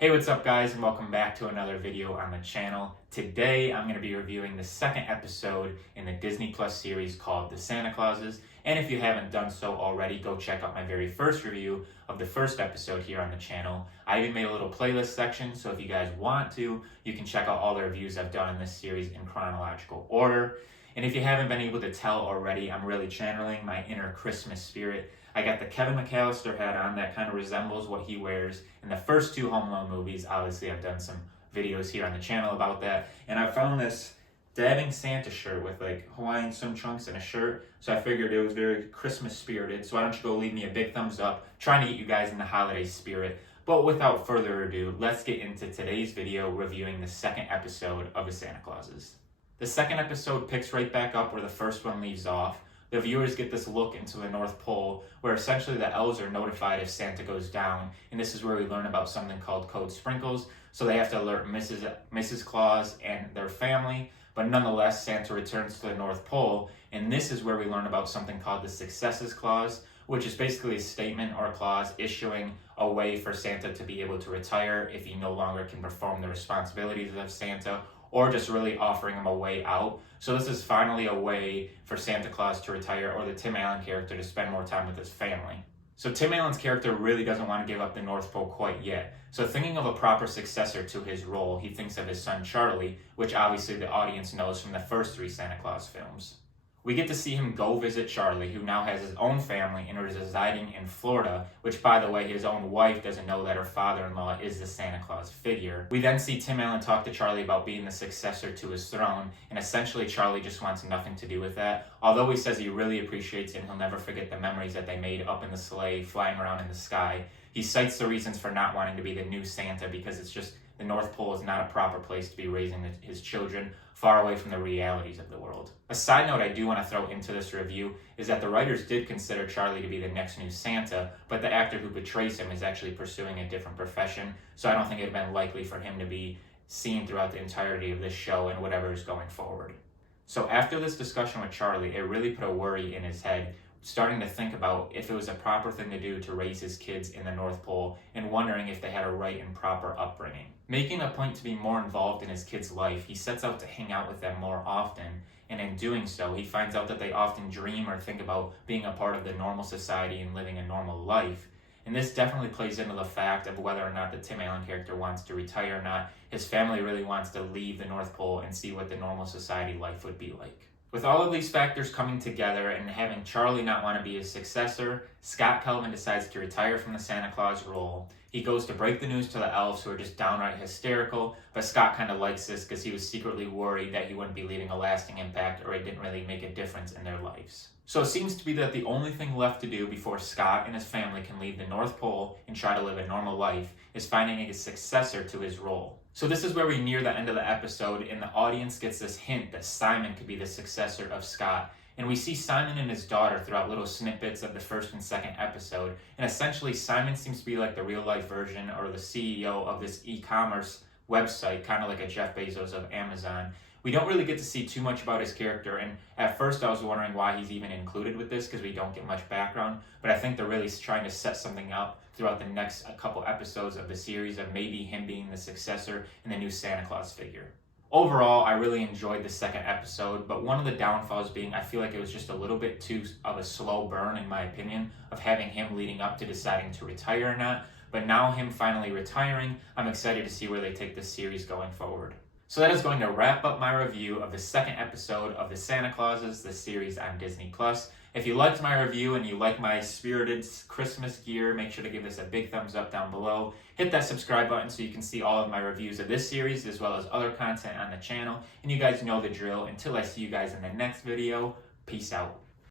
Hey, what's up guys, and welcome back to another video on the channel. Today I'm going to be reviewing the second episode in the Disney Plus series called The Santa Clauses. And if you haven't done so already, go check out my very first review of the first episode here on the channel. I even made a little playlist section, so if you guys want to, you can check out all the reviews I've done in this series in chronological order. And if you haven't been able to tell already, I'm really channeling my inner Christmas spirit. I got the Kevin McAllister hat on that kind of resembles what he wears in the first two Home Alone movies. Obviously, I've done some videos here on the channel about that. And I found this dabbing Santa shirt with like Hawaiian swim trunks and a shirt. So I figured it was very Christmas spirited. So why don't you go leave me a big thumbs up, trying to get you guys in the holiday spirit. But without further ado, let's get into today's video reviewing the second episode of The Santa Clauses. The second episode picks right back up where the first one leaves off. The viewers get this look into the North Pole, where essentially the elves are notified if Santa goes down, and this is where we learn about something called Code Sprinkles, so they have to alert Mrs. Claus and their family, but nonetheless, Santa returns to the North Pole, and this is where we learn about something called the Secessus clause, which is basically a statement or a clause issuing a way for Santa to be able to retire if he no longer can perform the responsibilities of Santa, or just really offering him a way out. So this is finally a way for Santa Claus to retire, or the Tim Allen character to spend more time with his family. So Tim Allen's character really doesn't want to give up the North Pole quite yet. So thinking of a proper successor to his role, he thinks of his son Charlie, which obviously the audience knows from the first three Santa Claus films. We get to see him go visit Charlie, who now has his own family and is residing in Florida, which, by the way, his own wife doesn't know that her father-in-law is the Santa Claus figure. We then see Tim Allen talk to Charlie about being the successor to his throne, and essentially Charlie just wants nothing to do with that. Although he says he really appreciates it and he'll never forget the memories that they made up in the sleigh, flying around in the sky, he cites the reasons for not wanting to be the new Santa because it's just the North Pole is not a proper place to be raising his children, far away from the realities of the world. A side note I do want to throw into this review is that the writers did consider Charlie to be the next new Santa, but the actor who portrays him is actually pursuing a different profession, so I don't think it would have been likely for him to be seen throughout the entirety of this show and whatever is going forward. So after this discussion with Charlie, it really put a worry in his head, starting to think about if it was a proper thing to do to raise his kids in the North Pole and wondering if they had a right and proper upbringing. Making a point to be more involved in his kids' life, he sets out to hang out with them more often, and in doing so, he finds out that they often dream or think about being a part of the normal society and living a normal life. And this definitely plays into the fact of whether or not the Tim Allen character wants to retire or not. His family really wants to leave the North Pole and see what the normal society life would be like. With all of these factors coming together and having Charlie not want to be his successor, Scott Calvin decides to retire from the Santa Claus role. He goes to break the news to the elves, who are just downright hysterical, but Scott kind of likes this because he was secretly worried that he wouldn't be leaving a lasting impact or it didn't really make a difference in their lives. So it seems to be that the only thing left to do before Scott and his family can leave the North Pole and try to live a normal life is finding a successor to his role. So this is where we near the end of the episode and the audience gets this hint that Simon could be the successor of Scott. And we see Simon and his daughter throughout little snippets of the first and second episode. And essentially Simon seems to be like the real life version or the CEO of this e-commerce website, kind of like a Jeff Bezos of Amazon. We don't really get to see too much about his character, and at first I was wondering why he's even included with this because we don't get much background, but I think they're really trying to set something up throughout the next couple episodes of the series of maybe him being the successor and the new Santa Claus figure. Overall, I really enjoyed the second episode, but one of the downfalls being I feel like it was just a little bit too of a slow burn, in my opinion, of having him leading up to deciding to retire or not, but now him finally retiring, I'm excited to see where they take this series going forward. So that is going to wrap up my review of the second episode of The Santa Clauses, the series on Disney+. If you liked my review and you like my spirited Christmas gear, make sure to give this a big thumbs up down below. Hit that subscribe button so you can see all of my reviews of this series as well as other content on the channel. And you guys know the drill. Until I see you guys in the next video, peace out.